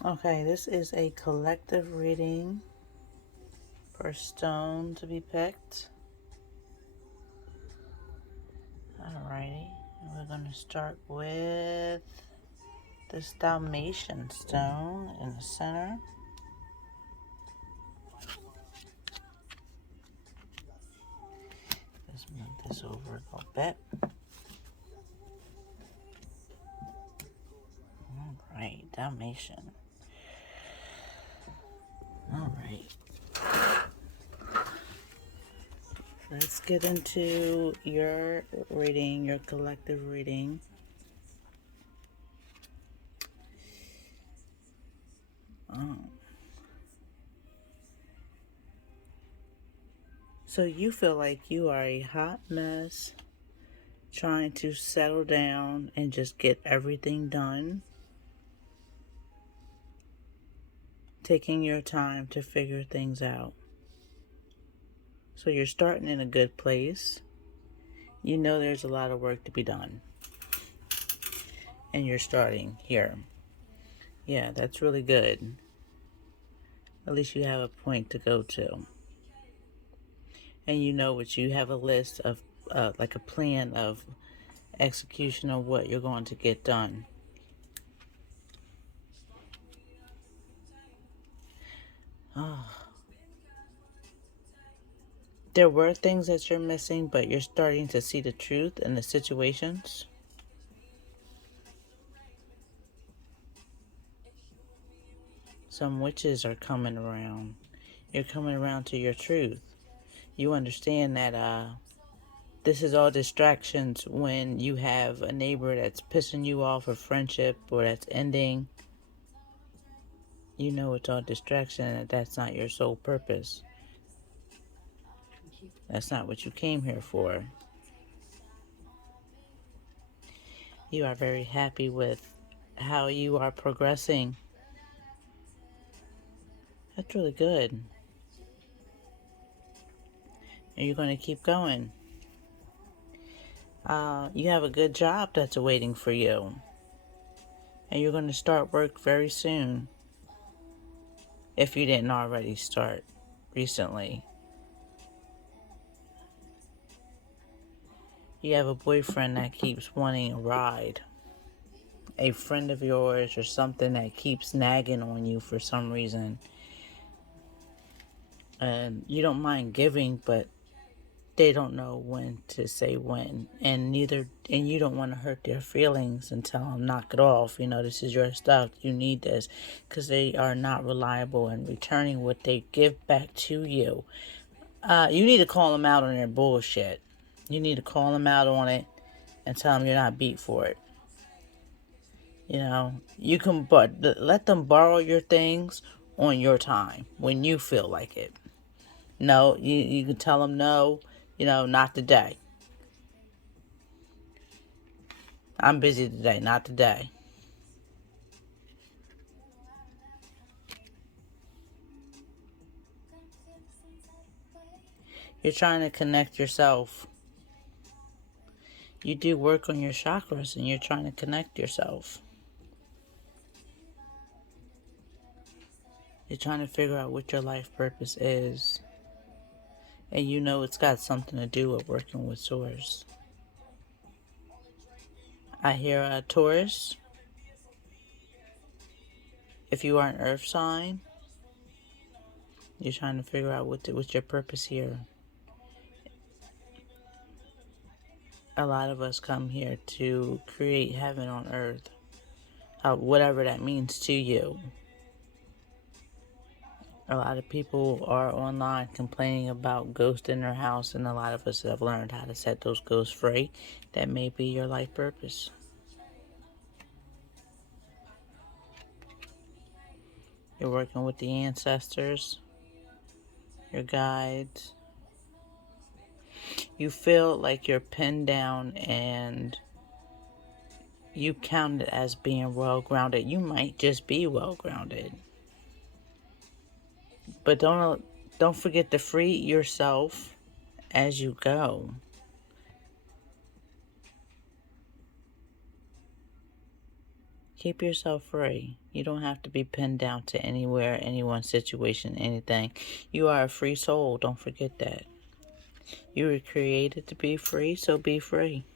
Okay, this is a collective reading per stone to be picked. Alrighty, we're going to start with this Dalmatian stone in the center. Let's move this over a little bit. Alright, Dalmatian. Alright. Let's get into your reading, your collective reading. Oh. So you feel like you are a hot mess trying to settle down and just get everything done, taking your time to figure things out. So you're starting in a good place. You know there's a lot of work to be done. And you're starting here. Yeah, that's really good. At least you have a point to go to. And you know what, you have a list of, like a plan of execution of what you're going to get done. Oh. There were things that you're missing, but you're starting to see the truth in the situations. Some witches are coming around. You're coming around to your truth. You understand that this is all distractions when you have a neighbor that's pissing you off, a friendship, or that's ending. You know it's all distraction and that's not your sole purpose. That's not what you came here for. You are very happy with how you are progressing. That's really good. And you're going to keep going. You have a good job that's awaiting for you. And you're going to start work very soon. If you didn't already start recently. You have a boyfriend that keeps wanting a ride. A friend of yours or something that keeps nagging on you for some reason. And you don't mind giving, but they don't know when to say when. And you don't want to hurt their feelings and tell them, knock it off. You know, this is your stuff. You need this. Because they are not reliable in returning what they give back to you. You need to call them out on their bullshit. You need to call them out on it and tell them you're not beat for it. You know, you can let them borrow your things on your time when you feel like it. No, you can tell them no, not today. I'm busy today, not today. You're trying to connect yourself. You do work on your chakras and you're trying to connect yourself. You're trying to figure out what your life purpose is. And you know it's got something to do with working with Source. I hear a Taurus. If you are an earth sign, you're trying to figure out what's your purpose here. A lot of us come here to create heaven on earth. Whatever that means to you. A lot of people are online complaining about ghosts in their house, and a lot of us have learned how to set those ghosts free. That may be your life purpose. You're working with the ancestors, your guides. You feel like you're pinned down and you count it as being well grounded. You might just be well grounded. But don't forget to free yourself as you go. Keep yourself free. You don't have to be pinned down to anywhere, anyone, situation, anything. You are a free soul. Don't forget that. You were created to be free, so be free.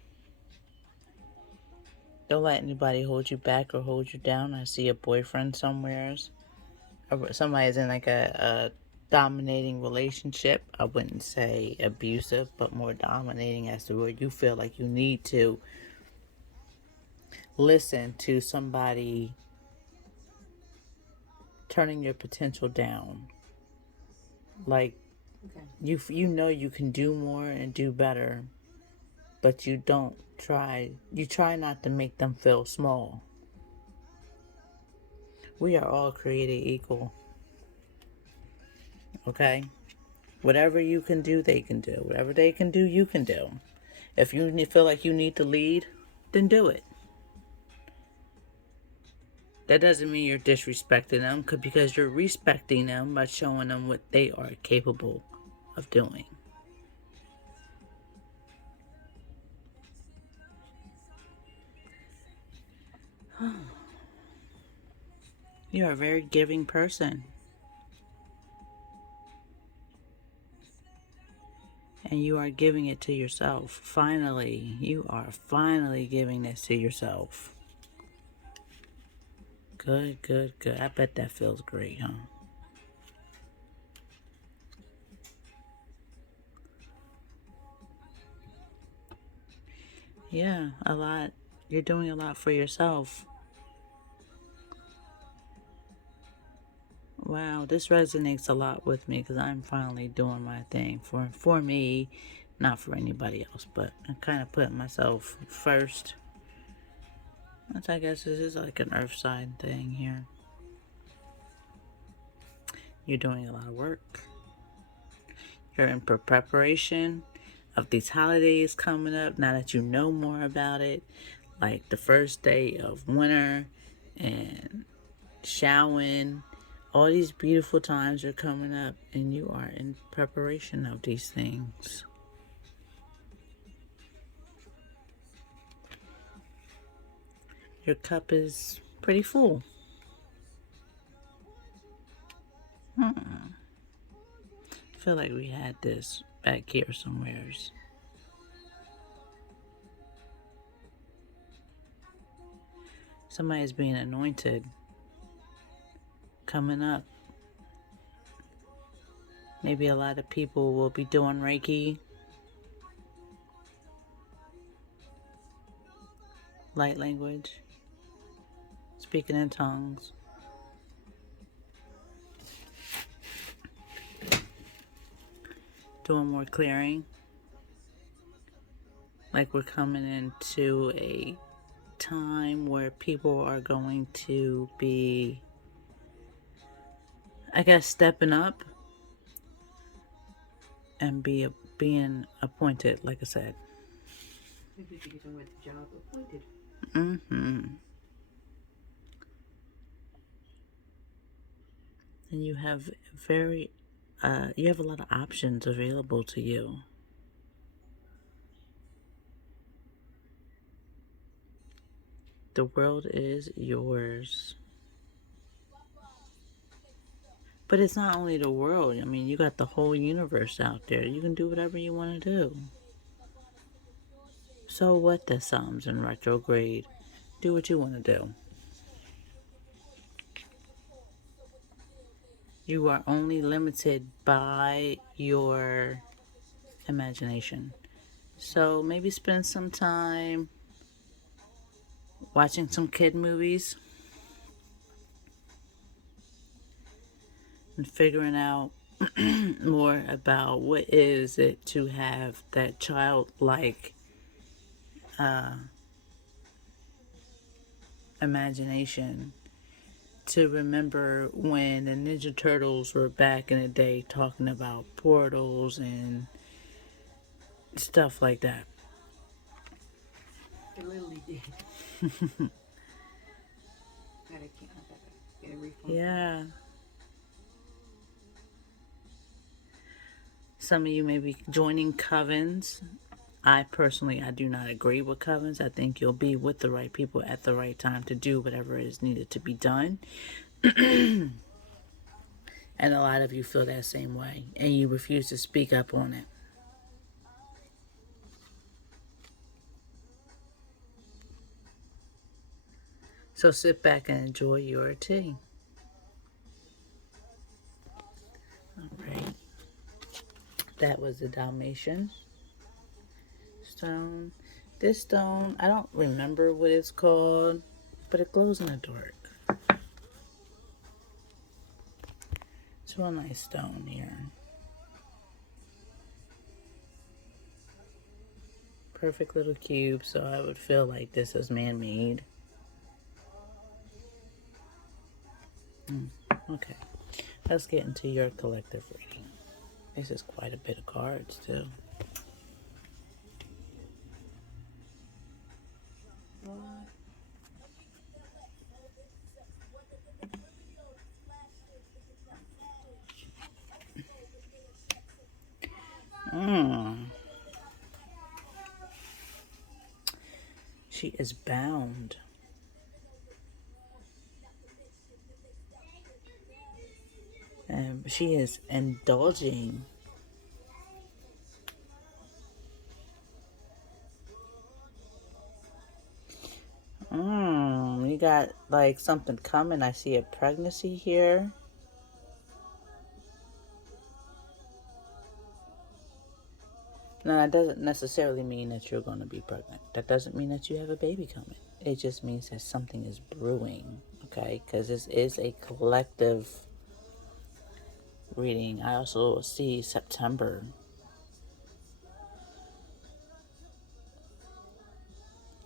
Don't let anybody hold you back or hold you down. I see a boyfriend somewheres. Or somebody's in like a dominating relationship. I wouldn't say abusive, but more dominating, as to where you feel like you need to listen to somebody turning your potential down. Like, you know you can do more and do better, but you don't try. You try not to make them feel small. We are all created equal. Okay? Whatever you can do, they can do. Whatever they can do, you can do. If you feel like you need to lead, then do it. That doesn't mean you're disrespecting them, because you're respecting them by showing them what they are capable of doing. You're a very giving person. And you are giving it to yourself. Finally, you are finally giving this to yourself. Good, good, good. I bet that feels great, huh? Yeah, a lot. You're doing a lot for yourself. Wow, this resonates a lot with me because I'm finally doing my thing for me, not for anybody else. But I'm kind of putting myself first. Which I guess this is like an earth side thing here. You're doing a lot of work. You're in preparation of these holidays coming up. Now that you know more about it, like the first day of winter and Samhain, all these beautiful times are coming up, and you are in preparation of these things. Your cup is pretty full. I feel like we had this back here somewheres. Somebody's being anointed coming up. Maybe a lot of people will be doing Reiki, light language, speaking in tongues. Doing more clearing. Like we're coming into a time where people are going to be, I guess, stepping up and being appointed, like I said. Maybe to get on with the job appointed. And you have you have a lot of options available to you. The world is yours. But it's not only the world. I mean, you got the whole universe out there. You can do whatever you want to do. So what the Psalms in retrograde? Do what you want to do. You are only limited by your imagination. So maybe spend some time watching some kid movies and figuring out more about what is it to have that childlike imagination, to remember when the Ninja Turtles were back in the day talking about portals and stuff like that. They literally did. Gotta get a refund. Yeah. Some of you may be joining covens. I personally, I do not agree with covens. I think you'll be with the right people at the right time to do whatever is needed to be done. And a lot of you feel that same way, and you refuse to speak up on it. So sit back and enjoy your tea. All right. That was the Dalmatian stone. This stone, I don't remember what it's called, but it glows in the dark. It's a real nice stone here. Perfect little cube, so I would feel like this is man-made. Okay, let's get into your collective reading. This is quite a bit of cards, too. She is bound. And she is indulging. You got like something coming. I see a pregnancy here. Now, that doesn't necessarily mean that you're going to be pregnant. That doesn't mean that you have a baby coming. It just means that something is brewing, okay? Because this is a collective reading. I also see September.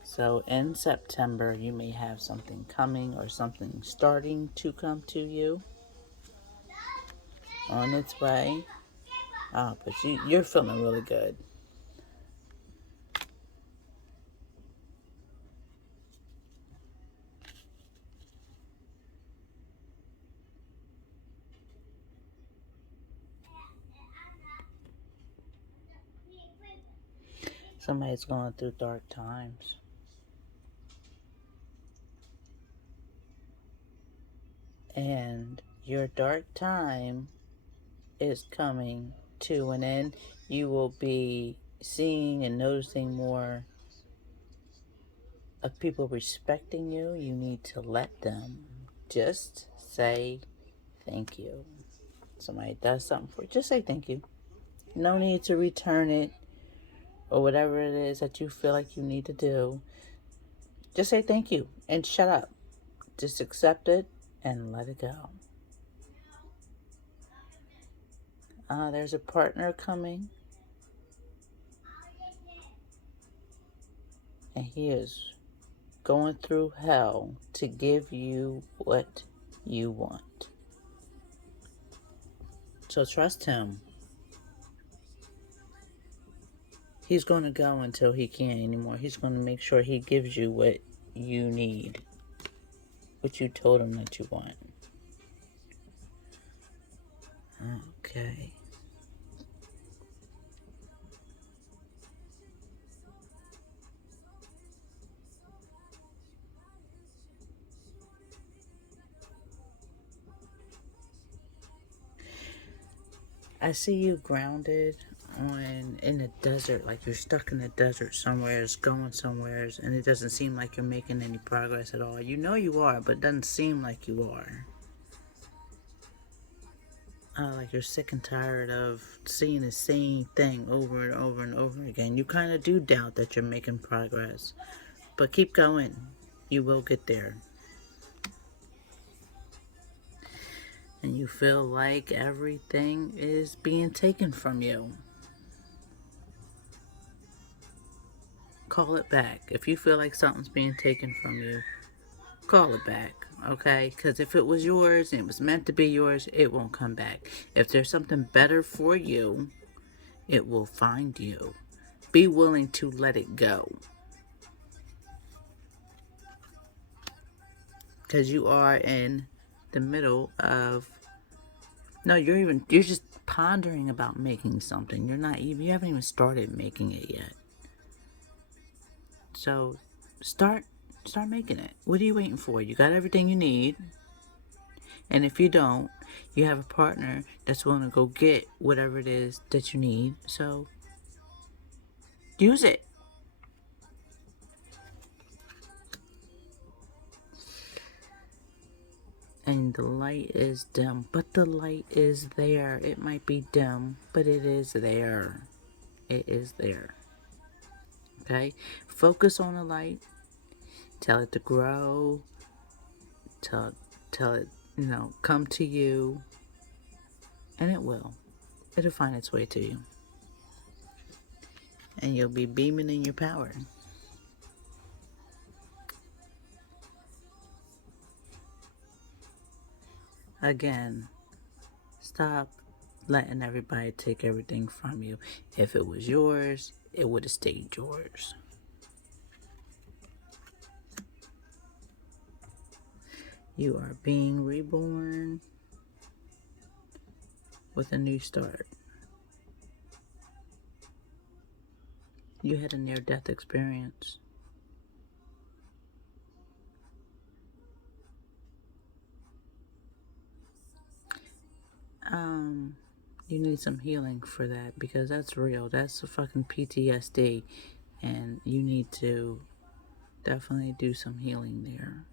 So in September, you may have something coming or something starting to come to you on its way. Oh, but you're feeling really good. Somebody's going through dark times. And your dark time is coming to an end. You will be seeing and noticing more of people respecting you. You need to let them. Just say thank you. Somebody does something for you, just say thank you. No need to return it or whatever it is that you feel like you need to do. Just say thank you and shut up. Just accept it and let it go. There's a partner coming, and he is going through hell to give you what you want. So trust him. He's going to go until he can't anymore. He's going to make sure he gives you what you need, what you told him that you want. Okay. I see you grounded in the desert, like you're stuck in the desert somewhere, going somewhere, and it doesn't seem like you're making any progress at all. You know you are, but it doesn't seem like you are. Like you're sick and tired of seeing the same thing over and over and over again. You kind of do doubt that you're making progress, but keep going. You will get there. And you feel like everything is being taken from you. Call it back. If you feel like something's being taken from you, call it back, okay? Because if it was yours and it was meant to be yours, it won't come back. If there's something better for you, it will find you. Be willing to let it go. Because you are in the middle of... No, you're just pondering about making something. You haven't even started making it yet. So start making it. What are you waiting for? You got everything you need. And if you don't, you have a partner that's willing to go get whatever it is that you need. So use it. And the light is dim, but the light is there. It might be dim, but it is there. It is there. Okay? Focus on the light. Tell it to grow. Tell it, come to you. And it will. It'll find its way to you. And you'll be beaming in your power. Again, stop letting everybody take everything from you. If it was yours, it would have stayed yours. You are being reborn with a new start. You had a near-death experience. You need some healing for that because that's real. That's a fucking PTSD, and you need to definitely do some healing there.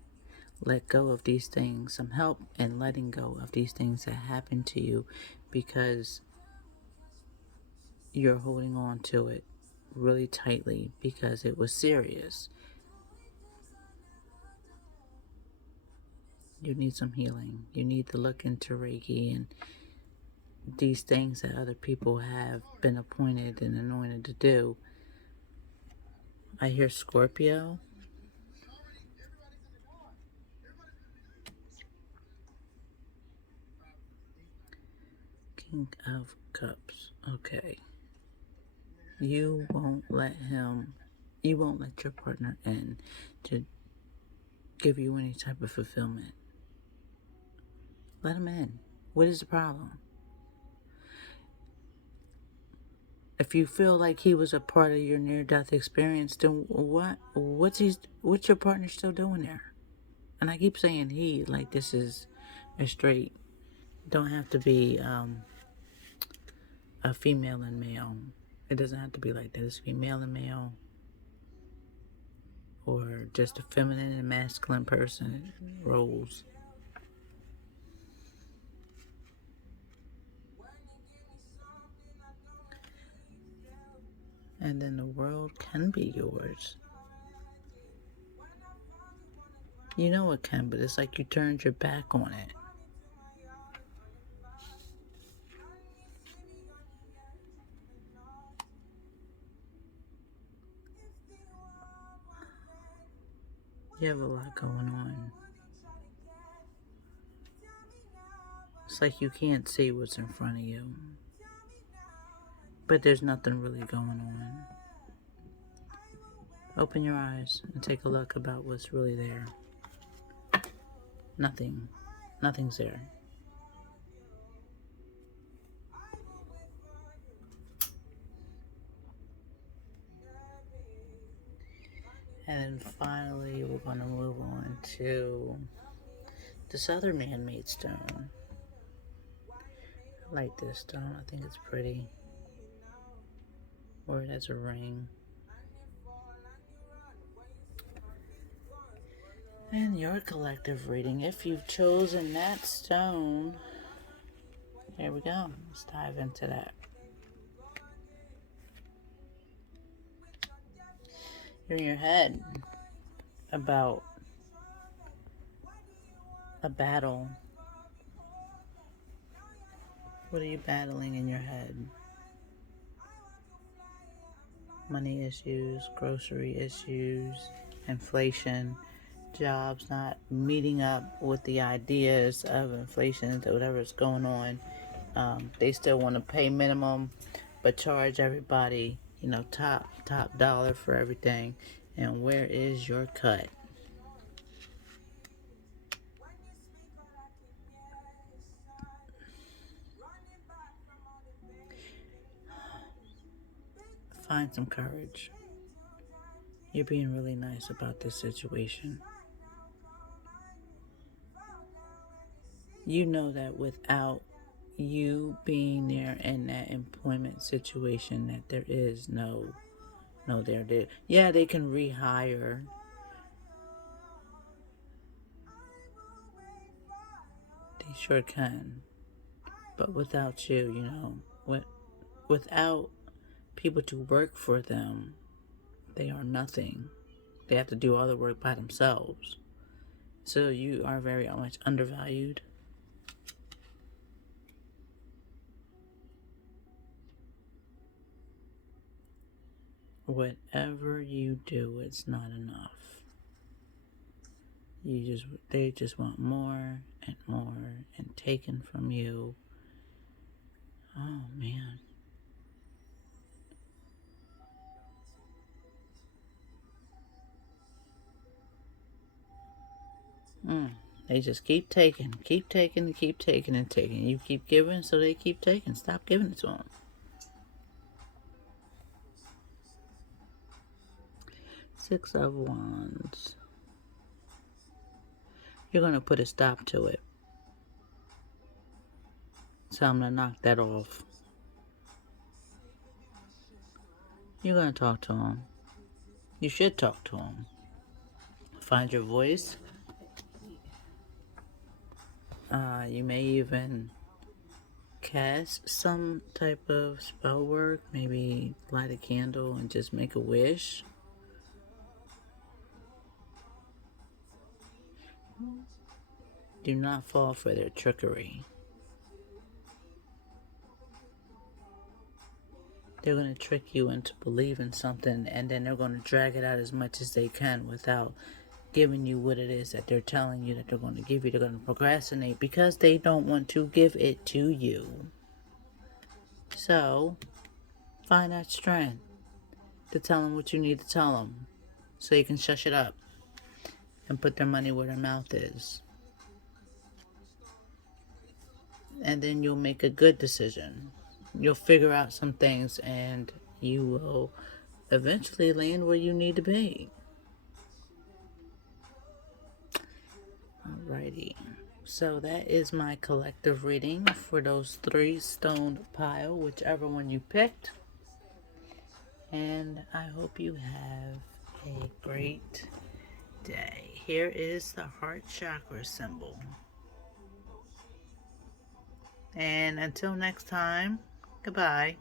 Let go of these things, some help in letting go of these things that happened to you because you're holding on to it really tightly because it was serious. You need some healing. You need to look into Reiki and these things that other people have been appointed and anointed to do. I hear Scorpio. King of Cups. Okay. You won't let your partner in to give you any type of fulfillment. Let him in. What is the problem? If you feel like he was a part of your near-death experience, then what's your partner still doing there? And I keep saying he, like this is a straight, don't have to be a female and male. It doesn't have to be like that. It can be male and male, or just a feminine and masculine person roles. And then the world can be yours. You know it can, but it's like you turned your back on it. You have a lot going on. It's like you can't see what's in front of you. But there's nothing really going on. Open your eyes and take a look about what's really there. Nothing. Nothing's there. And then finally, we're going to move on to this other man-made stone. I like this stone. I think it's pretty. Or it has a ring. And your collective reading, if you've chosen that stone, here we go. Let's dive into that. You're in your head about a battle. What are you battling in your head? Money issues, grocery issues, inflation, jobs not meeting up with the ideas of inflation, whatever's going on. They still want to pay minimum, but charge everybody, top dollar for everything. And where is your cut? Find some courage. You're being really nice about this situation. You know that without you being there in that employment situation, that there is no there. Yeah, they can rehire. They sure can. But without you, without people to work for them, they are nothing. They have to do all the work by themselves. So you are very much undervalued. Whatever you do, it's not enough. They just want more and more and taken from you. Oh man. They just keep taking and keep taking and taking. You keep giving, so they keep taking. Stop giving it to them. Six of Wands. You're going to put a stop to it. Tell them to knock that off. You're going to talk to them. You should talk to them. Find your voice. You may even cast some type of spell work. Maybe light a candle and just make a wish. Do not fall for their trickery. They're going to trick you into believing something, and then they're going to drag it out as much as they can without giving you what it is that they're telling you that they're going to give you. They're going to procrastinate because they don't want to give it to you. So, find that strength to tell them what you need to tell them so you can shush it up and put their money where their mouth is. And then you'll make a good decision. You'll figure out some things and you will eventually land where you need to be. Alrighty. So that is my collective reading for those 3 stone pile, whichever one you picked. And I hope you have a great day. Here is the heart chakra symbol. And until next time, goodbye.